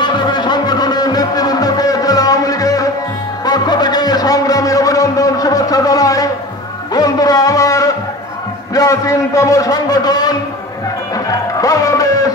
সহযোগী সংগঠনের নেতৃবৃন্দকে জেলা আওয়ামী লীগের পক্ষ থেকে সংগ্রামী অভিনন্দন শুভেচ্ছা জানাই। বন্ধুরা, আমার প্রাচীনতম সংগঠন বাংলাদেশ